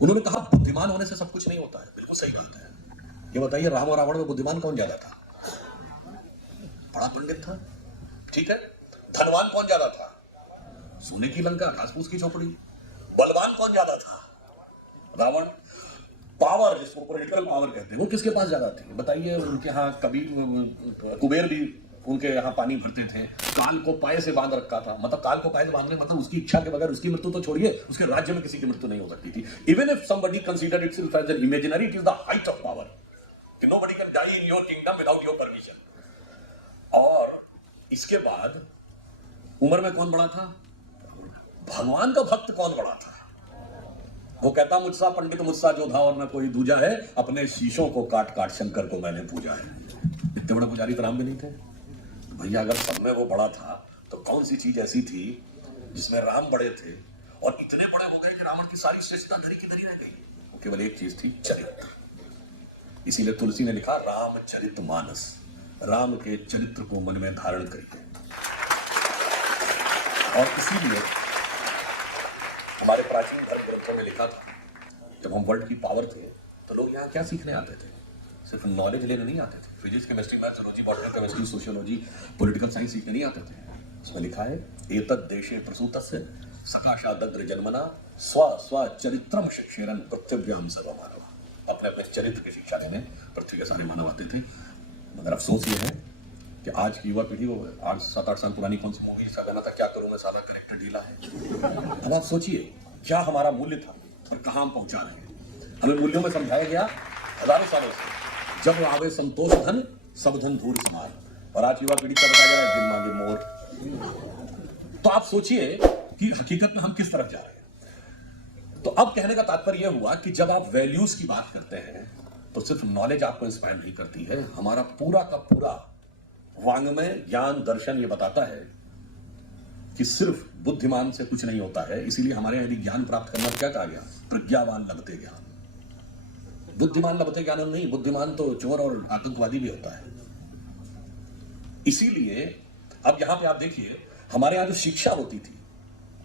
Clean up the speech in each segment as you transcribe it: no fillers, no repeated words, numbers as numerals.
उन्होंने कहा बुद्धिमान होने से सब कुछ नहीं होता है। बिल्कुल सही बात है। ये बताइए, राम और रावण में बुद्धिमान कौन ज्यादा था? बड़ा पंडित था, ठीक है। धनवान कौन ज्यादा था? सोने की लंका, घास-फूस की झोपड़ी। बलवान कौन ज्यादा था? रावण। पावर, जिसको पॉलिटिकल पावर कहते हैं, वो किसके पास ज्यादा थी? बताइए। उनके यहाँ कभी कुबेर भी उनके यहाँ पानी भरते थे। काल को पाए से बांध रखा था। मतलब काल को पाए से बांधने मतलब उसकी इच्छा के बगैर उसकी मृत्यु तो छोड़िए, उसके राज्य में किसी की मृत्यु नहीं हो सकती थी। Even if somebody considered itself as an imaginary, it is the height of power कि nobody can die in your kingdom without your permission. और इसके बाद उम्र में कौन बड़ा था? भगवान का भक्त कौन बड़ा था? वो कहता, मुझसा पंडित मुझसा जोधा और न कोई दूजा है, अपने शीशों को काट काट शंकर को मैंने पूजा है। इतने बड़े पुजारी तो राम भी नहीं थे। तो भैया अगर सब में वो बड़ा था तो कौन सी चीज ऐसी थी जिसमें राम बड़े थे और इतने बड़े हो गए कि रावण की सारी श्रेष्ठता धरी की धरी रह गई? वो केवल एक चीज थी, चरित्र। इसीलिए तुलसी ने लिखा, राम चरित मानस, राम के चरित्र को मन में धारण करिए। और इसीलिए हमारे प्राचीन धर्म ग्रंथों में लिखा था, जब हम वर्ल्ड की पावर थे तो लोग यहाँ क्या सीखने आते थे? सिर्फ नॉलेज लेने नहीं आते थे। Physics, chemistry, maths, zoology, botany, chemistry, sociology, political science सीखने नहीं आते थे। इसमें लिखा है, एतद् देशे प्रसूतस्य सकाशादग्र जन्मना स्व स्व चरित्रम शिक्षेरन पृथ्व्याम सर्वमानव। अपने अपने चरित्र की शिक्षा देने पृथ्वी के सारे मानव आते थे। मगर अफसोस ये है कि आज की युवा पीढ़ी को, आज 7-8 साल पुरानी कौन सी मूवी का गाना था, क्या करूं मैं साला करेक्टर ढीला है। अब आप सोचिए क्या हमारा मूल्य था और कहां हम पहुंचा रहे हैं। हमें मूल्यों में समझाया गया हजारों सालों से, जब आवे संतोष धन सब धन धूर समार। और आज युवा पीढ़ी का बताया जा रहा है, दिल मांगे मोर। तो आप सोचिए कि हकीकत में हम किस तरफ जा रहे हैं। तो अब कहने का तात्पर्य यह हुआ कि जब आप वैल्यूज की बात करते हैं तो सिर्फ नॉलेज आपको इंस्पायर नहीं करती है। हमारा पूरा का पूरा वांग्मय, ज्ञान, दर्शन ये बताता है कि सिर्फ बुद्धिमान से कुछ नहीं होता है। इसीलिए हमारे यदि ज्ञान प्राप्त करना क्या कहा गया? प्रज्ञावान लभते ज्ञान। बुद्धिमान लभते ज्ञान नहीं, बुद्धिमान तो चोर और आतंकवादी भी होता है। इसीलिए अब यहां पे आप देखिए, हमारे यहां जो शिक्षा होती थी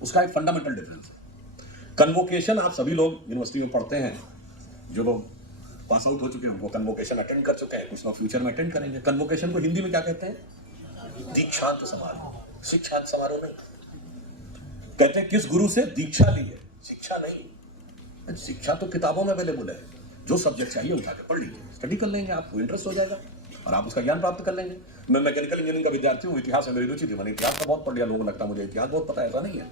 उसका एक फंडामेंटल डिफरेंस है। कन्वोकेशन आप सभी लोग यूनिवर्सिटी में पढ़ते हैं, जो लोग पास आउट हो चुके हैं वो कन्वोकेशन अटेंड कर चुके हैं, कुछ लोग फ्यूचर में अटेंड करेंगे। कन्वोकेशन को हिंदी में क्या कहते हैं? दीक्षांत समारोह। शिक्षांत समारोह नहीं कहते हैं। किस गुरु से दीक्षा ली है, शिक्षा नहीं। शिक्षा तो किताबों में अवेलेबल है, जो सब्जेक्ट चाहिए उठा के पढ़ लीजिए, स्टडी कर लेंगे, आपको इंटरेस्ट हो जाएगा और आप उसका ज्ञान प्राप्त कर लेंगे। मैं मैकेनिकल इंजीनियरिंग का विद्यार्थी हूँ, इतिहास में मेरी रुचि थी, मैंने इतिहास का बहुत पढ़ लिया। लोगों को लगता मुझे इतिहास बहुत पता है, ऐसा नहीं है।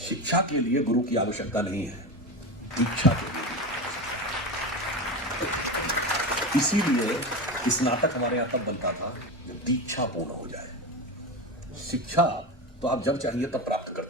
शिक्षा के लिए गुरु की आवश्यकता नहीं है, दीक्षा के लिए। इसीलिए स्नातक हमारे यहां तब बनता था जब दीक्षा पूर्ण हो जाए। शिक्षा तो आप जब चाहिए तब प्राप्त कर